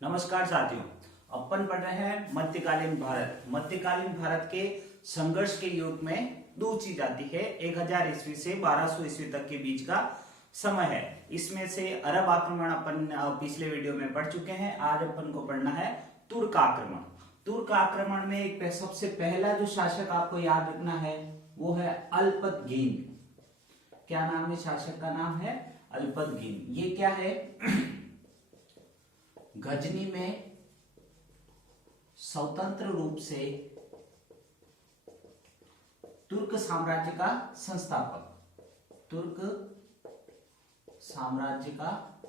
नमस्कार साथियों, अपन पढ़ रहे हैं मध्यकालीन भारत। मध्यकालीन भारत के संघर्ष के युग में दो चीज आती है। 1000 ईस्वी से 1200 ईस्वी तक के बीच का समय है। इसमें से अरब आक्रमण अपन पिछले वीडियो में पढ़ चुके हैं। आज अपन को पढ़ना है तुर्क आक्रमण। तुर्क आक्रमण में एक सबसे पहला जो शासक आपको याद रखना है वो है अल्पतगीन। क्या नाम है शासक का? नाम है अल्पतगीन। ये क्या है? गजनी में स्वतंत्र रूप से तुर्क साम्राज्य का संस्थापक। तुर्क साम्राज्य का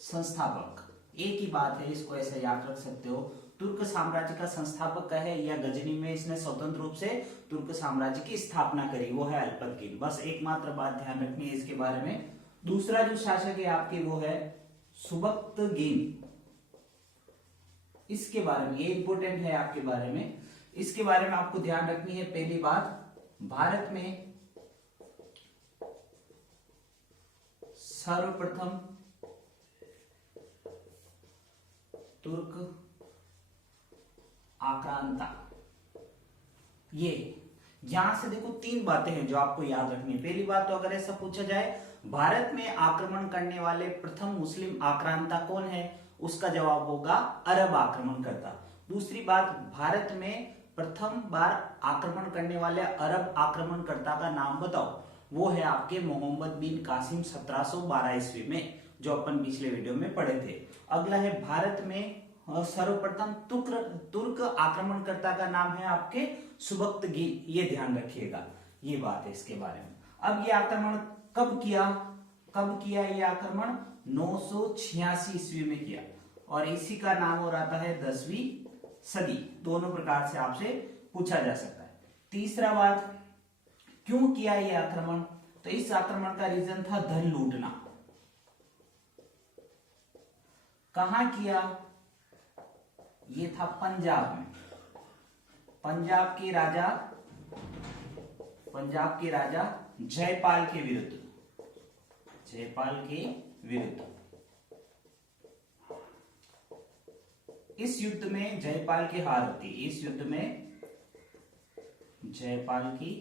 संस्थापक, एक ही बात है, इसको ऐसे याद रख सकते हो। तुर्क साम्राज्य का संस्थापक है या गजनी में इसने स्वतंत्र रूप से तुर्क साम्राज्य की स्थापना करी, वो है अल्पतगीन। बस एकमात्र बात ध्यान रखनी है इसके बारे में। दूसरा जो शासक है आपके वो है सुबक्तगीन। इसके बारे में, ये इंपोर्टेंट है आपके बारे में। इसके बारे में आपको ध्यान रखनी है। पहली बात, भारत में सर्वप्रथम तुर्क आक्रांता। ये यहां से देखो तीन बातें हैं जो आपको याद रखनी है। पहली बात तो अगर ऐसा पूछा जाए भारत में आक्रमण करने वाले प्रथम मुस्लिम आक्रांता कौन है, उसका जवाब होगा अरब आक्रमणकर्ता। दूसरी बात, भारत में प्रथम बार आक्रमण करने वाले अरब आक्रमणकर्ता का नाम बताओ, वो है आपके मोहम्मद बिन कासिम 1712 ईस्वी में, जो अपन पिछले वीडियो में पढ़े थे। अगला है भारत में सर्वप्रथम तुर्क आक्रमणकर्ता का नाम है आपके सुबक्तगीन। ये ध्यान रखिएगा, ये बात है इसके बारे में। अब ये आक्रमण कब किया ये आक्रमण? 986 ईस्वी में किया, और इसी का नाम और आता है 10वीं सदी। दोनों प्रकार से आपसे पूछा जा सकता है। तीसरा बात, क्यों किया ये आक्रमण? तो इस आक्रमण का रीजन था धन लूटना। कहां किया? ये था पंजाब में। पंजाब के राजा जयपाल के विरुद्ध। इस युद्ध में जयपाल की हार होती है। इस युद्ध में जयपाल की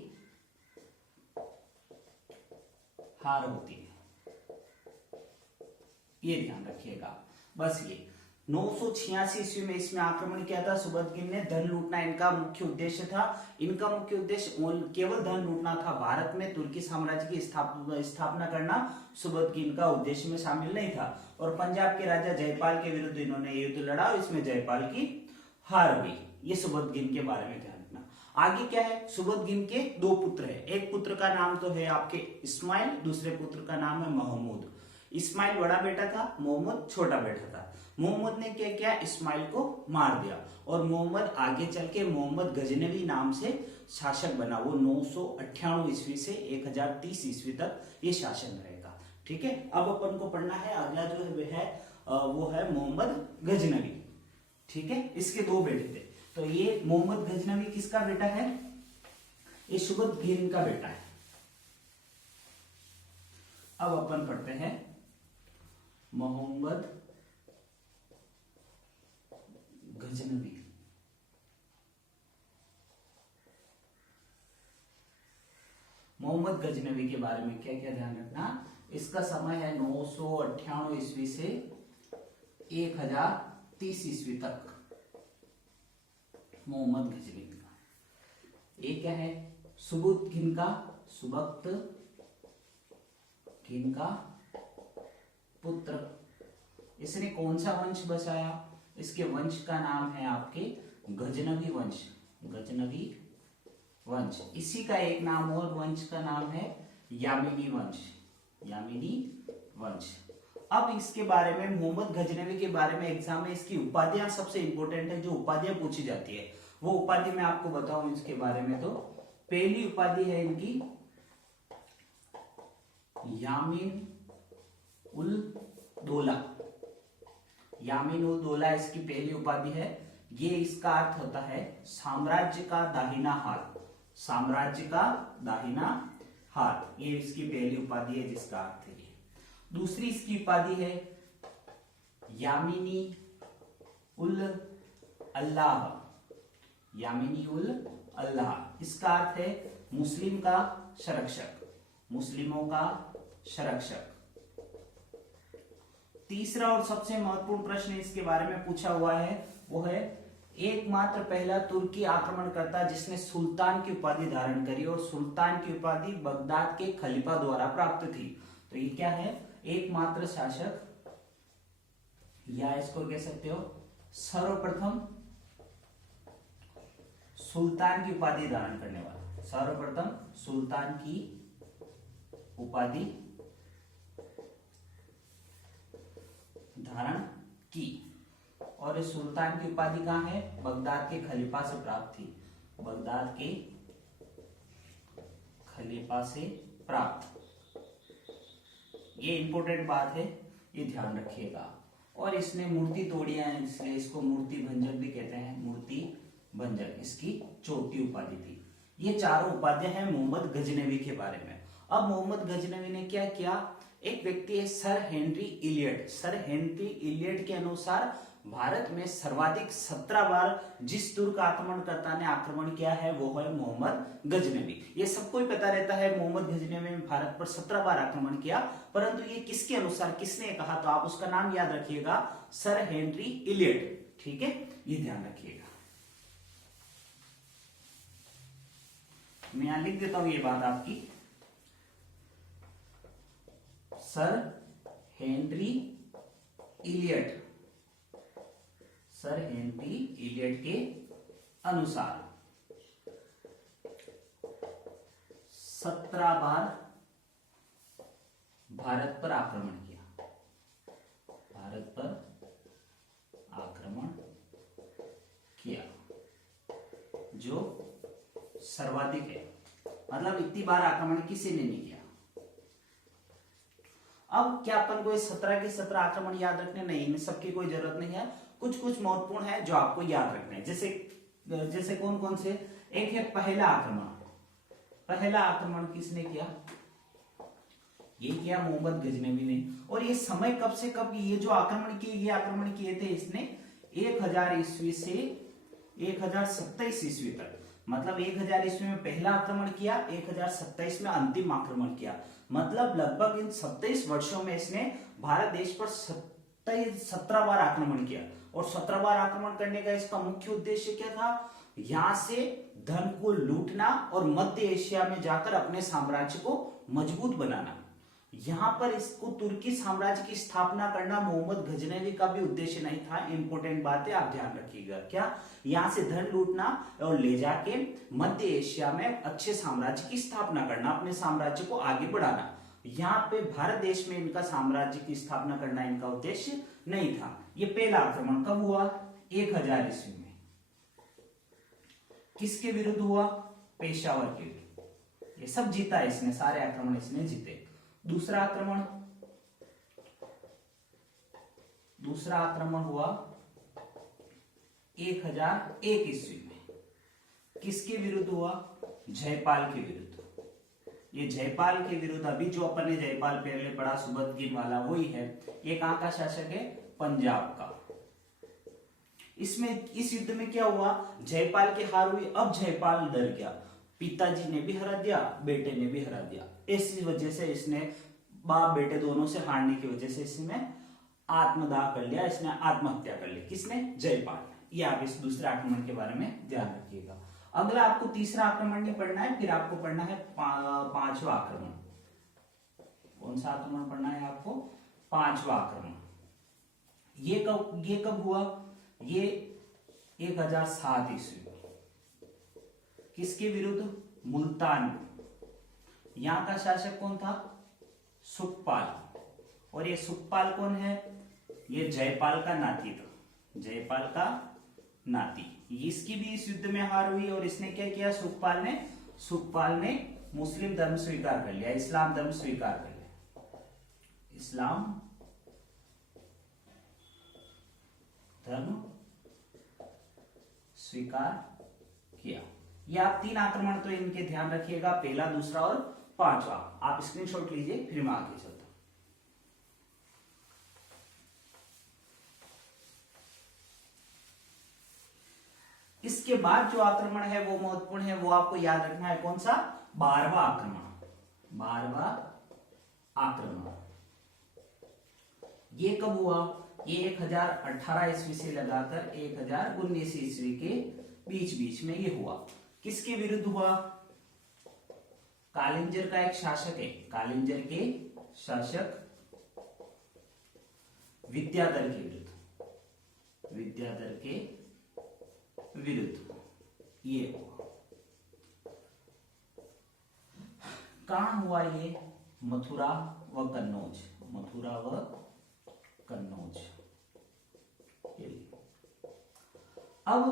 हार होती है, ये ध्यान रखिएगा। बस ये 986 ईस्वी में इसमें आक्रमण किया था। सुबक्तगीन ने धन लूटना इनका मुख्य उद्देश्य था। इनका मुख्य उद्देश्य केवल धन लूटना था। भारत में तुर्की साम्राज्य की स्थापना करना सुबक्तगीन का उद्देश्य में शामिल नहीं था। और पंजाब के राजा जयपाल के विरुद्ध इन्होंने युद्ध लड़ा, इसमें जयपाल की हार हुई। ये सुबक्तगीन के बारे में ध्यान रखना। आगे क्या है? सुबक्तगीन के दो पुत्र है। एक पुत्र का नाम तो है आपके इस्माइल, दूसरे पुत्र का नाम है महमूद। इस्माइल बड़ा बेटा था, मोहम्मद छोटा बेटा था। मोहम्मद ने क्या किया? इस्माइल को मार दिया, और मोहम्मद आगे चल के मोहम्मद गजनवी नाम से शासक बना। वो 998 ईस्वी से 1030 ईस्वी तक ये शासन रहेगा। ठीक है, अब अपन को पढ़ना है अगला जो है वो है मोहम्मद गजनवी। ठीक है, इसके दो बेटे थे। तो ये मोहम्मद गजनवी किसका बेटा है? ये सुबक्तगीन का बेटा है। अब अपन पढ़ते हैं मोहम्मद गजनवी। मोहम्मद गजनवी के बारे में क्या क्या ध्यान रखना? इसका समय है 998 ईस्वी से 1030 ईस्वी तक। मोहम्मद गजनवी का ये क्या है? सुबक्तगीन का पुत्र। इसने कौन सा वंश बसाया? इसके वंश का नाम है आपके गजनवी वंश। इसी का एक नाम और वंश का नाम है यामिनी वंश। अब इसके बारे में, मोहम्मद गजनवी के बारे में एग्जाम में इसकी उपाधियां सबसे इंपॉर्टेंट है। जो उपाधियां पूछी जाती है वो उपाधि मैं आपको बताऊं इसके बारे में। तो पहली उपाधि है इनकी यामीन उल दौला इसकी पहली उपाधि है। ये इसका अर्थ होता है साम्राज्य का दाहिना हाथ। ये इसकी पहली उपाधि है जिसका अर्थ है ये। दूसरी इसकी उपाधि है यामिनी उल अल्लाह, यामिनी उल अल्लाह। इसका अर्थ है मुस्लिम का संरक्षक, मुस्लिमों का संरक्षक। तीसरा और सबसे महत्वपूर्ण प्रश्न इसके बारे में पूछा हुआ है वो है एकमात्र पहला तुर्की आक्रमणकर्ता जिसने सुल्तान की उपाधि धारण करी, और सुल्तान की उपाधि बगदाद के खलीफा द्वारा प्राप्त थी। तो ये क्या है? एकमात्र शासक, या इसको कह सकते हो सर्वप्रथम सुल्तान की उपाधि धारण करने वाला, सर्वप्रथम सुल्तान की उपाधि धारण की। और इस सुल्तान की उपाधि कहां है? बगदाद के खलीफा से प्राप्त थी, बगदाद के खलीफा से प्राप्त। ये इंपॉर्टेंट बात है, ये ध्यान रखिएगा। और इसने मूर्ति तोड़ी है, इसलिए इसको मूर्ति भंजक भी कहते हैं, मूर्ति भंजक इसकी चौथी उपाधि थी। ये चारों उपाधियां हैं मोहम्मद गजनवी के बारे में। अब मोहम्मद गजनवी ने क्या किया? एक व्यक्ति है sir Henry Elliot, sir Henry Elliot के अनुसार भारत में सर्वाधिक 17 बार जिस तुर्क आक्रमणकर्ता ने आक्रमण किया है वो है मोहम्मद गजनवी। ये सबको ही पता रहता है मोहम्मद गजनवी ने भारत पर 17 बार आक्रमण किया, परंतु ये किसके अनुसार, किसने कहा? तो आप उसका नाम याद रखिएगा, सर हेनरी इलियट। ठीक है, ये ध्यान रखिएगा। मैं यहां लिख देता हूं ये बात आपकी, sir Henry Elliot, sir Henry Elliot के अनुसार 17 बार भारत पर आक्रमण किया, भारत पर आक्रमण किया, जो सर्वाधिक है। मतलब इतनी बार आक्रमण किसी ने नहीं किया। अब क्या अपन को 17 के 17 आक्रमण याद रखने? नहीं, इनमें सबकी कोई जरूरत नहीं है, कुछ कुछ महत्वपूर्ण है जो आपको याद रखने हैं। जैसे कौन कौन से? एक है पहला आक्रमण। पहला आक्रमण किसने किया? ये किया मोहम्मद गजनवी ने। और ये समय कब से कब? ये जो आक्रमण किए, ये आक्रमण किए थे इसने 1000 ईस्वी से 1027 ईस्वी तक। मतलब 1000 ईस्वी में पहला आक्रमण किया, 1027 में अंतिम आक्रमण किया। मतलब लगभग इन 27 वर्षों में इसने भारत देश पर 17 बार आक्रमण किया। और 17 बार आक्रमण करने का इसका मुख्य उद्देश्य क्या था? यहां से धन को लूटना और मध्य एशिया में जाकर अपने साम्राज्य को मजबूत बनाना। यहां पर इसको तुर्की साम्राज्य की स्थापना करना मोहम्मद गजनवी का भी उद्देश्य नहीं था। इंपॉर्टेंट बात है, आप ध्यान रखिएगा। क्या? यहां से धन लूटना और ले जाके मध्य एशिया में अच्छे साम्राज्य की स्थापना करना, अपने साम्राज्य को आगे बढ़ाना। यहाँ पे भारत देश में इनका साम्राज्य की स्थापना करना इनका उद्देश्य नहीं था। ये पहला आक्रमण कब हुआ? 1000 ईस्वी में। किसके विरुद्ध हुआ? पेशावर के विरुद्ध। ये सब जीता इसने, सारे आक्रमण इसने जीते। दूसरा आक्रमण हुआ 1001 ईस्वी में। किसके विरुद्ध हुआ? जयपाल के विरुद्ध। ये जयपाल के विरुद्ध, अभी जो अपन ने जयपाल पहले पढ़ा सुबदगिन वाला, वही है। ये कहां का शासक है? पंजाब का। इस युद्ध में क्या हुआ? जयपाल की हार हुई। अब जयपाल डर गया, पिताजी ने भी हरा दिया, बेटे ने भी हरा दिया। इसी वजह से इसने बाप बेटे दोनों से हारने की वजह से इसने आत्मदाह कर लिया, इसने आत्महत्या कर ली। किसने? जयपाल। ये आप इस दूसरे आक्रमण के बारे में ध्यान रखिएगा। अगला आपको तीसरा आक्रमण नहीं पढ़ना है, फिर आपको पढ़ना है पांचवा आक्रमण। कौन सा आक्रमण पढ़ना है आपको? पांचवा आक्रमण। ये कब हुआ? ये 1007 ईस्वी में। किसके विरुद्ध? मुल्तान। यहां का शासक कौन था? सुखपाल। और ये सुखपाल कौन है? ये जयपाल का नाती था, जयपाल का नाती। इसकी भी इस युद्ध में हार हुई। और इसने क्या किया? सुखपाल ने मुस्लिम धर्म स्वीकार कर लिया, इस्लाम धर्म स्वीकार कर लिया, इस्लाम धर्म स्वीकार किया। ये आप 3 आक्रमण तो इनके ध्यान रखिएगा, पहला, दूसरा और पांचवा। आप स्क्रीनशॉट लीजिए, फिर मैं आगे चलता हूं। उसके बाद जो आक्रमण है वो महत्वपूर्ण है, वो आपको याद रखना है, कौन सा? 12वां आक्रमण। 12वां आक्रमण ये कब हुआ? ये 1018 ईस्वी से लगाकर 1019 ईस्वी के बीच बीच में ये हुआ। किसके विरुद्ध हुआ? कालिंजर का एक शासक है, कालिंजर के शासक विद्याधर के विरुद्ध, विद्याधर के विरुद्ध ये हुआ। कहां हुआ ये? मथुरा व कन्नौज, मथुरा व कन्नौज। अब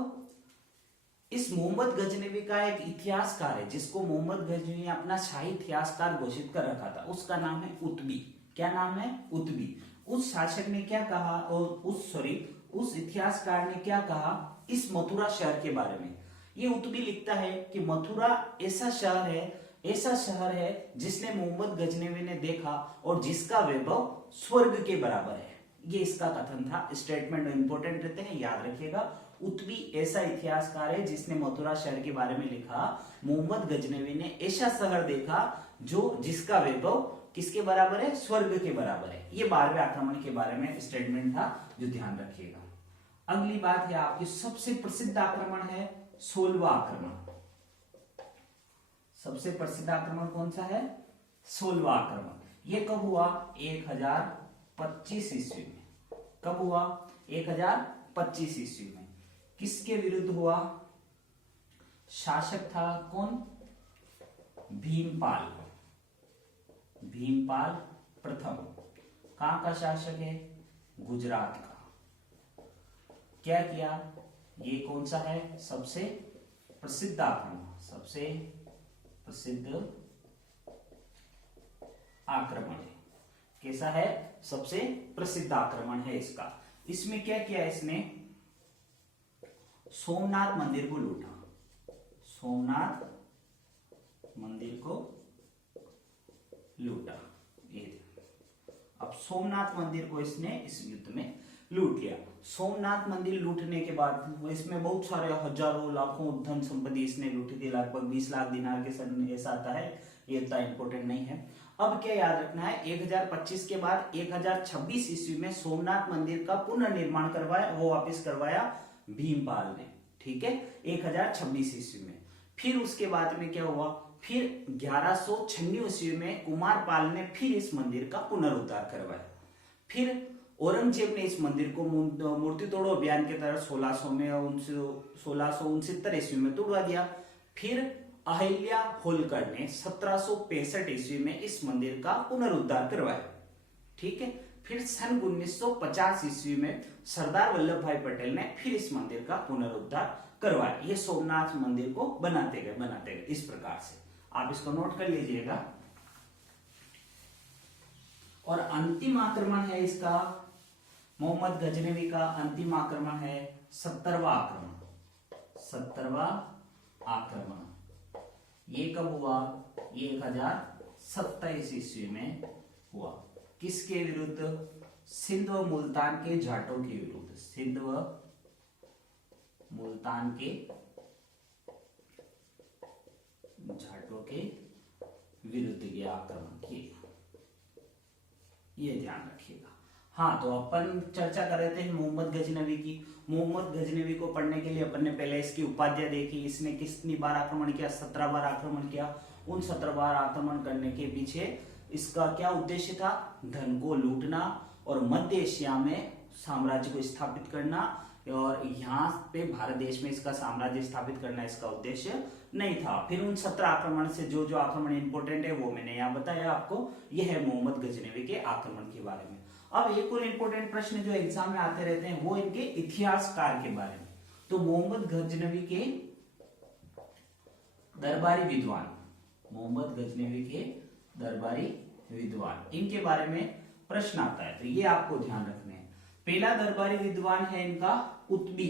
इस मोहम्मद गजनवी का एक इतिहासकार है जिसको मोहम्मद गजनवी ने अपना शाही इतिहासकार घोषित कर रखा था, उसका नाम है उतबी। क्या नाम है? उतबी। उस शासक ने क्या कहा, और उस इतिहासकार ने क्या कहा इस मथुरा शहर के बारे में? ये उतबी लिखता है कि मथुरा ऐसा शहर है जिसने मोहम्मद गजनवी ने देखा और जिसका वैभव स्वर्ग के बराबर है। ये इसका कथन था। स्टेटमेंट इंपॉर्टेंट रहते हैं, याद रखिएगा। उतबी ऐसा इतिहासकार है जिसने मथुरा शहर के बारे में लिखा, मोहम्मद गजनवी ने ऐसा शहर देखा जिसका वैभव किसके बराबर है? स्वर्ग के बराबर है। ये 12वें आक्रमण के बारे में स्टेटमेंट था, जो ध्यान रखिएगा। अगली बात है आपकी सबसे प्रसिद्ध आक्रमण है 16वां आक्रमण। सबसे प्रसिद्ध आक्रमण कौन सा है? 16वां आक्रमण। ये कब हुआ? 1025 ईस्वी में। कब हुआ? 1025 ईस्वी में। किसके विरुद्ध हुआ? शासक था कौन? भीमपाल, भीमपाल प्रथम। कहां का शासक है? गुजरात का। क्या किया? ये कौन सा है? सबसे प्रसिद्ध आक्रमण, सबसे प्रसिद्ध आक्रमण है। कैसा है? सबसे प्रसिद्ध आक्रमण है इसका। इसमें क्या किया इसने? सोमनाथ मंदिर को लूटा, सोमनाथ मंदिर को लूटा। ये अब सोमनाथ मंदिर को इसने इस युद्ध में लूट लिया। सोमनाथ मंदिर लूटने के बाद इसमें बहुत सारे हजारों लाखों धन संपत्ति इसने लूटी थी, लगभग 20 लाख दिनार के सन ऐसा आता है, ये इतना इंपॉर्टेंट नहीं है। अब क्या याद रखना है? 1025 के बाद 1026 ईस्वी में सोमनाथ मंदिर का पुनर्निर्माण करवाया, वो वापस करवाया भीमपाल ने। ठीक है, 1026 ईस्वी में। फिर उसके बाद में क्या हुआ? फिर 1196 ईस्वी में कुमारपाल ने फिर इस मंदिर का पुनरुद्धार करवाया। फिर औरंगजेब ने इस मंदिर को मूर्ति तोड़ो अभियान के तहत 1669 ईस्वी में तोड़वा दिया। फिर अहिल्या होलकर ने 1765 ईस्वी में इस मंदिर का पुनरुद्धार करवाया। ठीक है, फिर सन 1950 ईस्वी में सरदार वल्लभ भाई पटेल ने फिर इस मंदिर का पुनरुद्धार करवाया। ये सोमनाथ मंदिर को बनाते गए इस प्रकार से। आप इसको नोट कर लीजिएगा। और अंतिम आक्रमण है इसका, मोहम्मद गजनवी का अंतिम आक्रमण है 70वां आक्रमण। 70वां आक्रमण ये कब हुआ? ये 1027 ईस्वी में हुआ। किसके विरुद्ध? सिंध व मुल्तान के जाटों के विरुद्ध। सिंध व मुल्तान के जाटों के विरुद्ध ये आक्रमण किए, ये ध्यान रखिएगा। हाँ, तो अपन चर्चा कर रहे थे मोहम्मद गजनवी की। मोहम्मद गजनवी को पढ़ने के लिए अपन ने पहले इसकी उपाध्याय देखी। इसने कितनी बार आक्रमण किया? 17 बार आक्रमण किया। उन 17 बार आक्रमण करने के पीछे इसका क्या उद्देश्य था? धन को लूटना और मध्य एशिया में साम्राज्य को स्थापित करना, और यहाँ पे भारत देश में इसका साम्राज्य स्थापित करना इसका उद्देश्य नहीं था। फिर उन 17 आक्रमण से जो जो आक्रमण इंपोर्टेंट है वो मैंने यहाँ बताया आपको। यह है मोहम्मद गजनवी के आक्रमण के बारे में। अब एक और इंपोर्टेंट प्रश्न जो एग्जाम में आते रहते हैं वो इनके इतिहासकार के बारे में। तो मोहम्मद गजनवी के दरबारी विद्वान, मोहम्मद गजनवी के दरबारी विद्वान, इनके बारे में प्रश्न आता है, तो ये आपको ध्यान रखना है। पहला दरबारी विद्वान है इनका उतबी।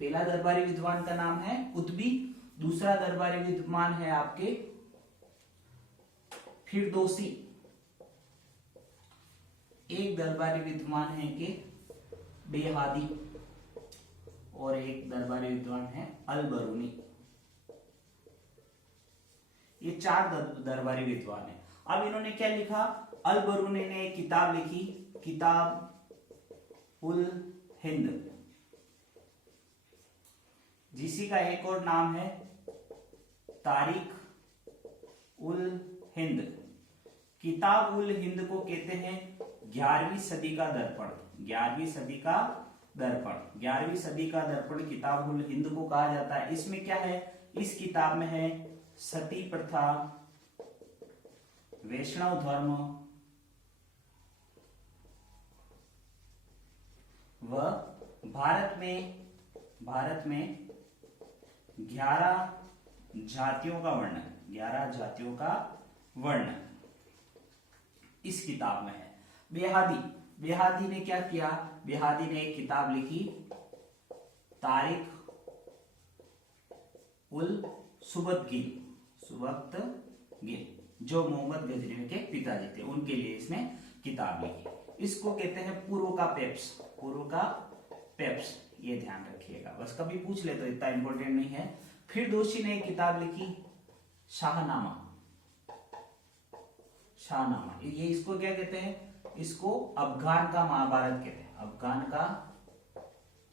पहला दरबारी विद्वान का नाम है उतबी। दूसरा दरबारी विद्वान है आपके फिरदौसी। एक दरबारी विद्वान है कि बेहादी। और एक दरबारी विद्वान है अल बरूनी। ये 4 दरबारी विद्वान है। अब इन्होंने क्या लिखा, अल बरूनी ने एक किताब लिखी, किताब उल हिंद, जिसी का एक और नाम है तारीख उल हिंद। किताब उल हिंद को कहते हैं 11वीं सदी का दर्पण। 11वीं सदी का दर्पण, 11वीं सदी का दर्पण किताब उल हिंद को कहा जाता है। इसमें क्या है, इस किताब में है सती प्रथा, वैष्णव धर्म व भारत में 11 जातियों का वर्णन, 11 जातियों का वर्णन इस किताब में है। बेहादी ने क्या किया, बेहादी ने एक किताब लिखी तारिक उल सुबतगिल, जो मोहम्मद गजनवी के पिताजी थे, उनके लिए इसने किताब लिखी। इसको कहते हैं पूर्व का पेप्स, ये ध्यान रखिएगा, बस कभी पूछ ले तो इतना इंपॉर्टेंट नहीं है। फिरदौसी ने एक किताब लिखी शाहनामा, ये इसको क्या कहते हैं, इसको अफगान का महाभारत कहते हैं, अफगान का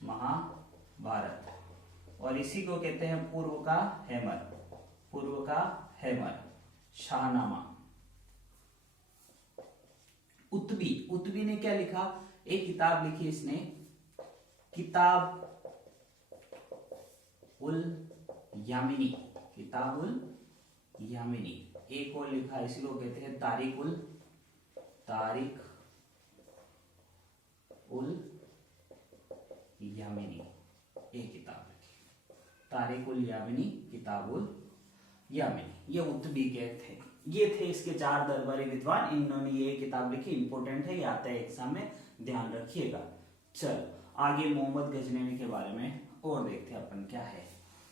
महाभारत, और इसी को कहते हैं पूर्व का हैमर, शाहनामा। उत्बी ने क्या लिखा, एक किताब लिखी इसने, किताब उल यामिनी, एक और लिखा, इसी को कहते हैं तारिक उल यामिनी, एक किताब लिखी तारिक उल यामिनी, किताब उल यामिनी। ये उत्बी के थे, ये थे इसके 4 दरबारी विद्वान, इन्होंने ये किताब लिखी, इंपॉर्टेंट है, ये आता है एग्जाम में, ध्यान रखिएगा। चल आगे मोहम्मद गजनवी के बारे में और देखते हैं अपन क्या है।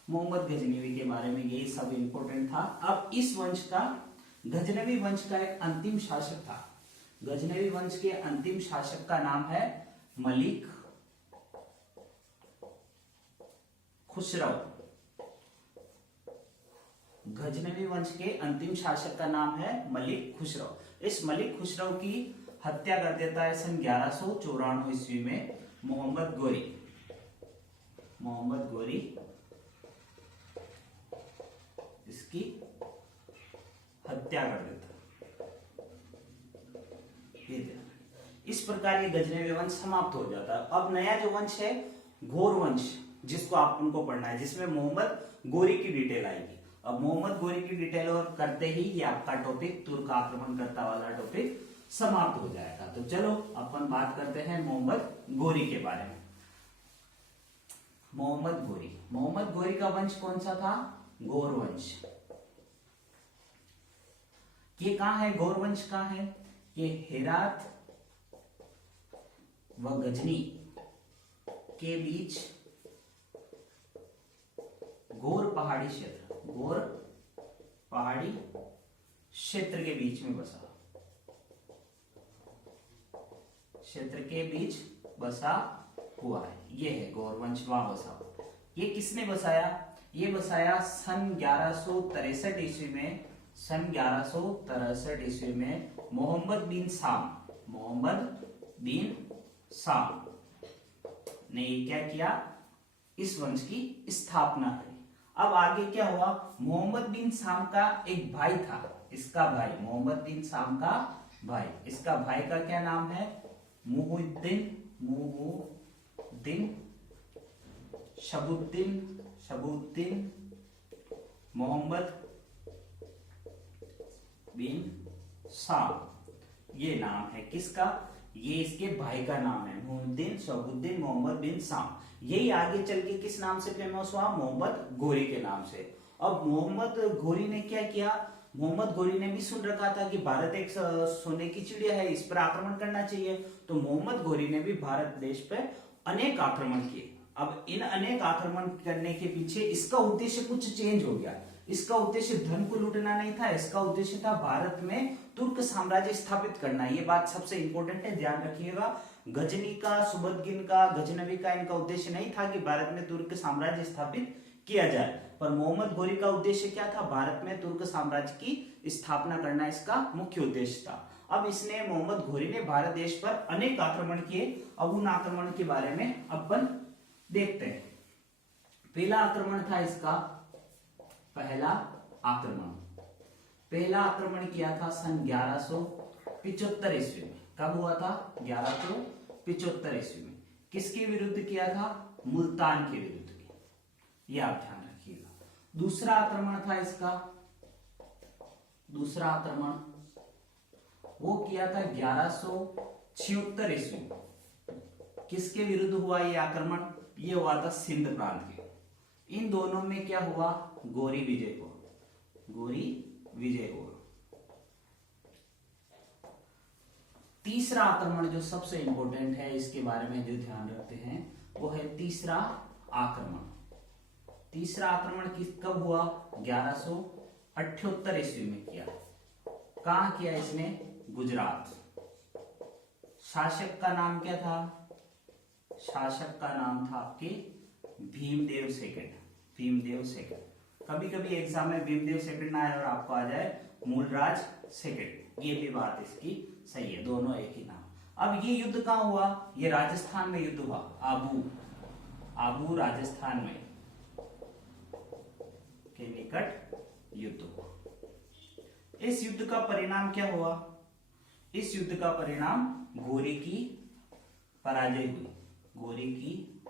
मोहम्मद गजनवी के बारे में ये सब इंपॉर्टेंट था। अब इस वंश का, गजनवी वंश का एक अंतिम शासक था, गजनवी वंश के अंतिम शासक का नाम है मलिक खुसरौ। गजनवी वंश के अंतिम शासक का नाम है मलिक खुसरौ। इस मलिक खुसरौ की हत्या कर देता है सन 1194 ईस्वी में मोहम्मद गोरी इसकी हत्या कर देता है। इस प्रकार ये गजनवी वंश समाप्त हो जाता है। अब नया जो वंश है घोर वंश, जिसको आप उनको पढ़ना है, जिसमें मोहम्मद गोरी की डिटेल आएगी। अब मोहम्मद गोरी की डिटेल और करते ही ये आपका टॉपिक, तुर्क आक्रमणकर्ता वाला टॉपिक समाप्त हो जाएगा। तो चलो अपन बात करते हैं मोहम्मद गोरी के बारे में। मोहम्मद गोरी का वंश कौन सा था, गौर वंश। ये कहां है, गौर वंश कहां है, ये हेरात व गजनी के बीच गौर पहाड़ी क्षेत्र के बीच में बसा, क्षेत्र के बीच बसा हुआ है। ये है गौर वंश, वहां बसा हुआ। ये किसने बसाया, ये बसाया सन 1163 ईस्वी में, सन 1163 ईस्वी में मोहम्मद बिन साम ने क्या किया, इस वंश की स्थापना की। अब आगे क्या हुआ, मोहम्मद बिन साम का एक भाई था, इसका भाई, मोहम्मद बिन साम का भाई, इसका भाई का क्या नाम है, मुहुद्दीन शहाबुद्दीन मोहम्मद बिन साम। ये नाम है किसका, ये इसके भाई का नाम है, मुहुद्दीन शहाबुद्दीन मोहम्मद बिन साम। यही आगे चल के किस नाम से फेमस हुआ, मोहम्मद गोरी के नाम से। अब मोहम्मद गोरी ने क्या किया, मोहम्मद गोरी ने भी सुन रखा था कि भारत एक सोने की चिड़िया है, इस पर आक्रमण करना चाहिए। तो मोहम्मद गोरी ने भी भारत देश पर अनेक आक्रमण किए। अब इन अनेक आक्रमण करने के पीछे इसका उद्देश्य कुछ चेंज हो गया। इसका उद्देश्य धन को लूटना नहीं था, इसका उद्देश्य था भारत में तुर्क साम्राज्य स्थापित करना। ये बात सबसे इंपॉर्टेंट है, ध्यान रखिएगा। गजनी का, सुबदगिन का, गजनवी का इनका उद्देश्य नहीं था कि भारत में तुर्क साम्राज्य स्थापित किया जाए, पर मोहम्मद घोरी का उद्देश्य क्या था? भारत में तुर्क साम्राज्य की स्थापना करना इसका मुख्य उद्देश्य था। अब इसने, मोहम्मद घोरी ने भारत देश पर अनेक आक्रमण किए। अब उन आक्रमण के बारे में अपन देखते हैं। पहला आक्रमण था इसका, पहला आक्रमण किया था सन 1175 ईस्वी में। कब हुआ था? 1175 ईस्वी में। किसके विरुद्ध किया था? मुल्तान के विरुद्ध। ये आप ध्यान रखिएगा। दूसरा आक्रमण था इसका, दूसरा आक्रमण वो किया था 1176 ईस्वी में। किसके विरुद्ध हुआ ये आक्रमण? ये हुआ था सिंध प्रांत के। इन दोनों में क्या हुआ? गोरी विजय हुआ। तीसरा आक्रमण जो सबसे इंपॉर्टेंट है, इसके बारे में जो ध्यान रखते हैं, वो है तीसरा आक्रमण। तीसरा आक्रमण कब हुआ? 1178 ईस्वी में किया। कहां किया इसने? गुजरात। शासक का नाम क्या था? शासक का नाम था आपके भीमदेव सेकंड। कभी कभी एग्जाम में भीमदेव सेकंड ना आए और आपको आ जाए मूलराज सेकंड, ये भी बात इसकी सही है, दोनों एक ही नाम। अब ये युद्ध कहां हुआ? ये राजस्थान में युद्ध हुआ। आबू राजस्थान में के निकट युद्ध हुआ। इस युद्ध का परिणाम क्या हुआ? इस युद्ध का परिणाम घोरी की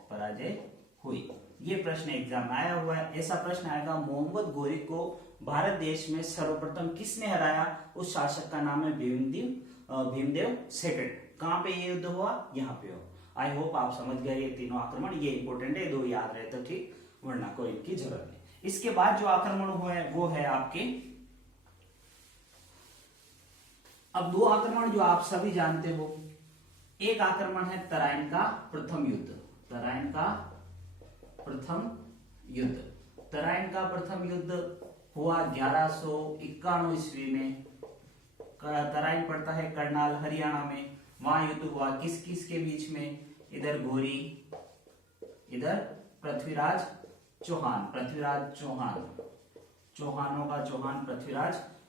पराजय हुई। ये प्रश्न एग्जाम में आया हुआ है। ऐसा प्रश्न आएगा, मोहम्मद घोरी को भारत देश में सर्वप्रथम किसने हराया? उस शासक का नाम है भीमदेव सेकंड। कहां पे ये युद्ध हुआ? यहाँ पे हुआ। आई होप आप समझ गए ये तीनों आक्रमण। ये इंपॉर्टेंट है, दो याद रहे तो ठीक, वरना कोई इनकी जरूरत नहीं। इसके बाद जो आक्रमण हुए हैं वो है आपके, अब दो आक्रमण जो आप सभी जानते हो। एक आक्रमण है तराइन का प्रथम युद्ध हुआ 1191 ईस्वी में। तराइन पड़ता है करनाल हरियाणा में। वहां युद्ध हुआ किस किस के बीच में? इधर घोरी, इधर पृथ्वीराज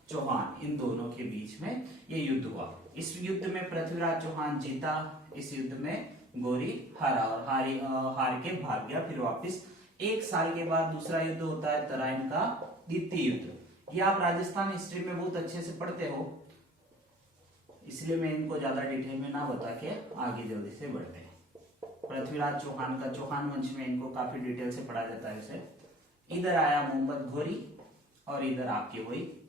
चौहान, इन दोनों के बीच में ये युद्ध हुआ। इस युद्ध में पृथ्वीराज चौहान जीता, इस युद्ध में घोरी हारा और हार के भाग गया। फिर वापस 1 साल के बाद दूसरा युद्ध होता है तराइन का द्वितीय युद्ध। ये आप राजस्थान हिस्ट्री में बहुत अच्छे से पढ़ते हो, इसलिए मैं इनको ज्यादा डिटेल में ना बता के आगे जल्दी से बढ़ते हैं। पृथ्वीराज चौहान का चौहान वंश में इनको काफी डिटेल से पढ़ा जाता है। इधर आया मोहम्मद घोरी और इधर आपके वही